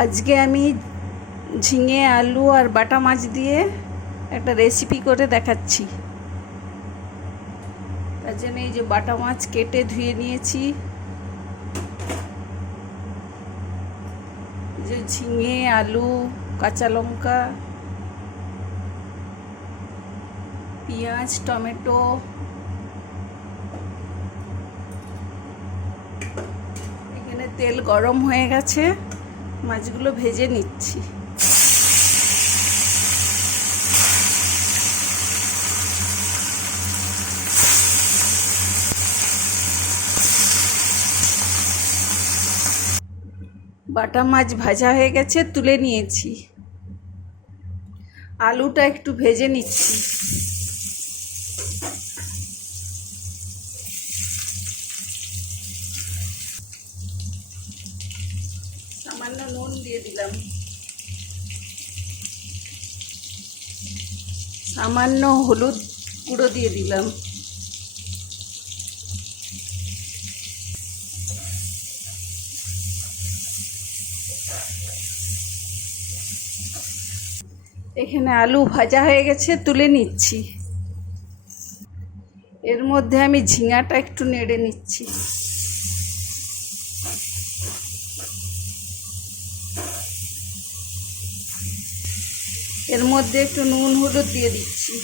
আজকে আমি ঝিঙে আলু আর বাটা মাছ দিয়ে একটা রেসিপি করে দেখাচ্ছি। তার জন্য এই যে বাটা মাছ কেটে ধুয়ে নিয়েছি, যে ঝিঙে আলু কাঁচা লঙ্কা পেঁয়াজ টমেটো, এখানে তেল গরম হয়ে গেছে, মাছগুলো ভেজে নিচ্ছি। বাটা মাছ ভাজা হয়ে গেছে, তুলে নিয়েছি। আলুটা একটু ভেজে নিচ্ছি। সামান্য নুন দিয়ে দিলাম, সামান্য হলুদ গুঁড়ো দিয়ে দিলাম, এখানে আলু ভাজা হয়ে গেছে, তুলে নিচ্ছি। এর মধ্যে আমি ঝিঙাটা একটু নেড়ে নিচ্ছি। এর মধ্যে একটু নুন হলুদ দিয়ে দিচ্ছি।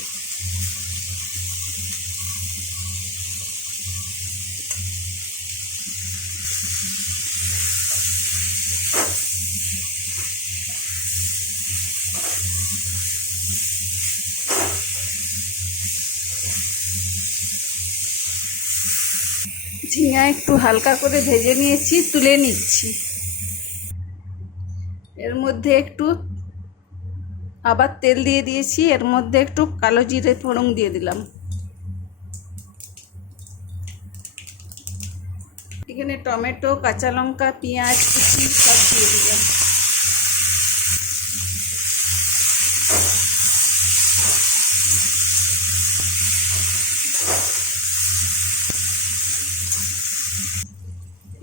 ঝিঙা একটু হালকা করে ভেজে নিয়েছি, তুলে নিচ্ছি। এর মধ্যে একটু আবার তেল দিয়ে দিয়েছি, এর মধ্যে একটু কালো জিরে ফোড়ন দিয়ে দিলাম। এখানে টমেটো কাঁচা লঙ্কা পেঁয়াজ কুচি সব দিয়ে দিলাম।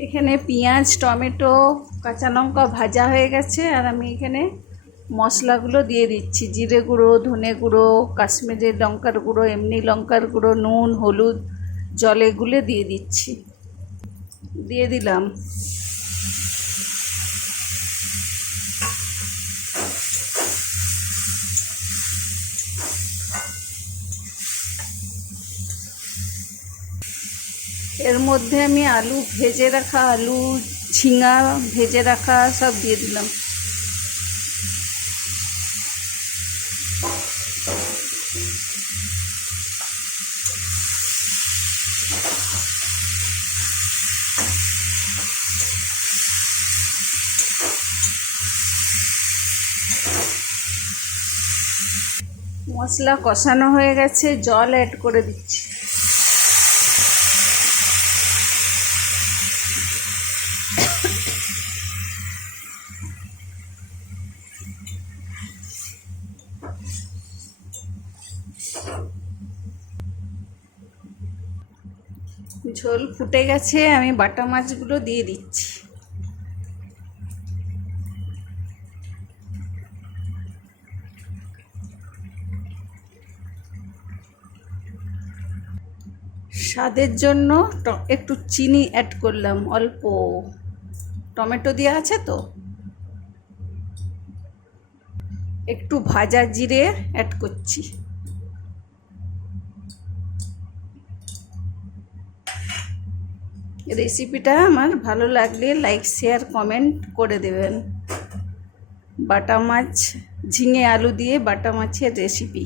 এখানে পেঁয়াজ টমেটো কাঁচা লঙ্কা ভাজা হয়ে গেছে, আর আমি এখানে মশলাগুলো দিয়ে দিচ্ছি। জিরে গুঁড়ো, ধনে গুঁড়ো, কাশ্মীরি লঙ্কার গুঁড়ো, এমনি লঙ্কার গুঁড়ো, নুন হলুদ জলে গুলে দিয়ে দিচ্ছি। দিয়ে দিলাম। এর মধ্যে আমি আলু ভেজে রাখা, আলু ঝিঙা ভেজে রাখা সব দিয়ে দিলাম। মশলা কষানো হয়ে গেছে, জল অ্যাড করে দিচ্ছি। ঝোল ফুটে গেছে, আমি বাটা মাছগুলো দিয়ে দিচ্ছি। স্বাদের জন্য একটু চিনি অ্যাড করলাম, অল্প, টমেটো দেওয়া আছে তো। একটু ভাজা জিরে অ্যাড করছি। রেসিপিটা আমার ভালো লাগলে লাইক শেয়ার কমেন্ট করে দেবেন। বাটা মাছ ঝিঙে আলু দিয়ে বাটা মাছের রেসিপি।